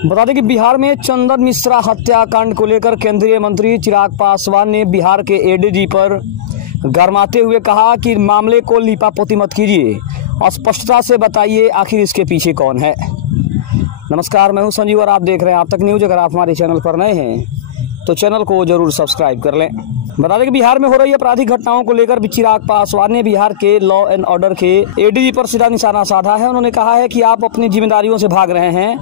बता दें कि बिहार में चंदन मिश्रा हत्याकांड को लेकर केंद्रीय मंत्री चिराग पासवान ने बिहार के एडीजी पर गरमाते हुए कहा कि मामले को लीपापोती मत कीजिए, स्पष्टता से बताइए आखिर इसके पीछे कौन है। नमस्कार, मैं हूं संजीव और आप देख रहे हैं आप तक न्यूज। अगर आप हमारे चैनल पर नए हैं तो चैनल को जरूर सब्सक्राइब कर लें। बता दें कि बिहार में हो रही आपराधिक घटनाओं को लेकर चिराग पासवान ने बिहार के लॉ एंड ऑर्डर के एडीजी पर सीधा निशाना साधा है। उन्होंने कहा है कि आप अपनी जिम्मेदारियों से भाग रहे हैं।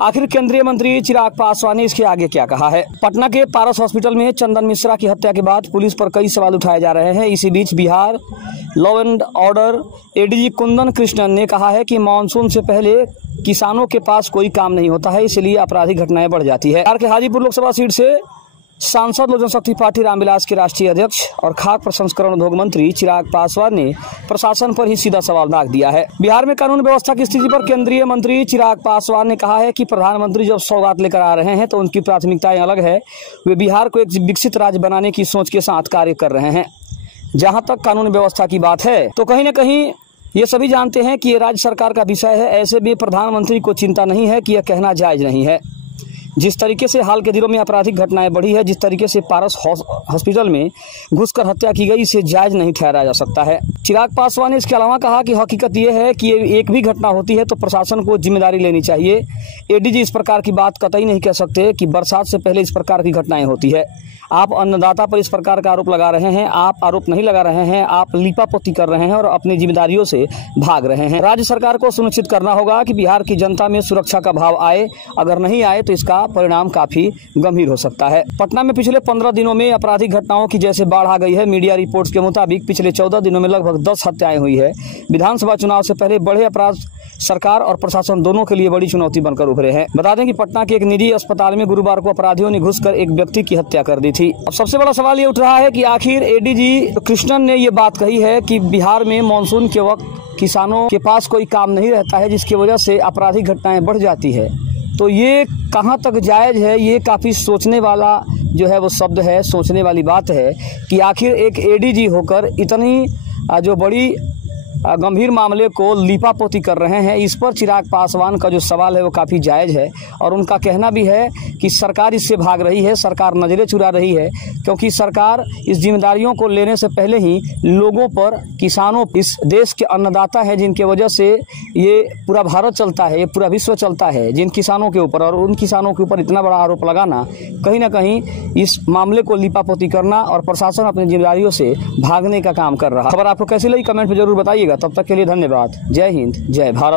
आखिर केंद्रीय मंत्री चिराग पासवान ने इसके आगे क्या कहा है। पटना के पारस हॉस्पिटल में चंदन मिश्रा की हत्या के बाद पुलिस पर कई सवाल उठाए जा रहे हैं। इसी बीच Bihar law and order ADG Kundan Krishnan ने कहा है कि मानसून से पहले किसानों के पास कोई काम नहीं होता है, इसलिए आपराधिक घटनाएं बढ़ जाती है। बिहार के हाजीपुर लोकसभा सीट से सांसद लोक जनशक्ति पार्टी रामविलास के राष्ट्रीय अध्यक्ष और खाद्य प्रसंस्करण उद्योग मंत्री चिराग पासवान ने प्रशासन पर ही सीधा सवाल दाग दिया है। बिहार में कानून व्यवस्था की स्थिति पर केंद्रीय मंत्री चिराग पासवान ने कहा है कि प्रधानमंत्री जब सौगात लेकर आ रहे हैं तो उनकी प्राथमिकताएं अलग है। वे बिहार को एक विकसित राज्य बनाने की सोच के साथ कार्य कर रहे हैं। जहां तक कानून व्यवस्था की बात है तो कहीं न कहीं ये सभी जानते हैं कि ये राज्य सरकार का विषय है। ऐसे में प्रधानमंत्री को चिंता नहीं है कि यह कहना जायज नहीं है। जिस तरीके से हाल के दिनों में आपराधिक घटनाएं बढ़ी है, जिस तरीके से पारस हॉस्पिटल में घुसकर हत्या की गई, इसे जायज नहीं ठहराया जा सकता है। चिराग पासवान ने इसके अलावा कहा कि हकीकत यह है कि एक भी घटना होती है तो प्रशासन को जिम्मेदारी लेनी चाहिए। एडीजी इस प्रकार की बात कतई नहीं कह सकते कि बरसात से पहले इस प्रकार की घटनाएं होती है। आप अन्नदाता पर इस प्रकार का आरोप लगा रहे हैं। आप आरोप नहीं लगा रहे हैं, आप लीपापोती कर रहे हैं और अपनी जिम्मेदारियों से भाग रहे हैं। राज्य सरकार को सुनिश्चित करना होगा कि बिहार की जनता में सुरक्षा का भाव आए। अगर नहीं आए तो इसका परिणाम काफी गंभीर हो सकता है। पटना में पिछले 15 दिनों में आपराधिक घटनाओं की जैसे बाढ़ आ गई है। मीडिया रिपोर्ट्स के मुताबिक पिछले 14 दिनों में लगभग 10 हत्याएं हुई है। विधानसभा चुनाव से पहले बढ़े अपराध सरकार और प्रशासन दोनों के लिए बड़ी चुनौती बनकर उभरे हैं। बता दें कि पटना के एक निजी अस्पताल में गुरुवार को अपराधियों ने घुसकर एक व्यक्ति की हत्या कर दी थी। अब सबसे बड़ा सवाल ये उठ रहा है कि आखिर एडीजी कृष्णन ने ये बात कही है कि बिहार में मानसून के वक्त किसानों के पास कोई काम नहीं रहता है, जिसकी वजह से आपराधिक घटनाएं बढ़ जाती है। तो ये कहाँ तक जायज है, ये काफी सोचने वाला जो है वो शब्द है, सोचने वाली बात है कि आखिर एक एडीजी होकर इतनी जो बड़ी गंभीर मामले को लीपापोती कर रहे हैं। इस पर चिराग पासवान का जो सवाल है वो काफ़ी जायज़ है और उनका कहना भी है कि सरकार इससे भाग रही है, सरकार नज़रें चुरा रही है, क्योंकि सरकार इस जिम्मेदारियों को लेने से पहले ही लोगों पर, किसानों, इस देश के अन्नदाता हैं जिनके वजह से ये पूरा भारत चलता है, ये पूरा विश्व चलता है, जिन किसानों के ऊपर, और उन किसानों के ऊपर इतना बड़ा आरोप लगाना कहीं ना कहीं इस मामले को लीपापोती करना और प्रशासन अपनी जिम्मेदारियों से भागने का काम कर रहा है। खबर आपको कैसी लगी कमेंट में जरूर बताइएगा। तब तक के लिए धन्यवाद। जय हिंद, जय भारत।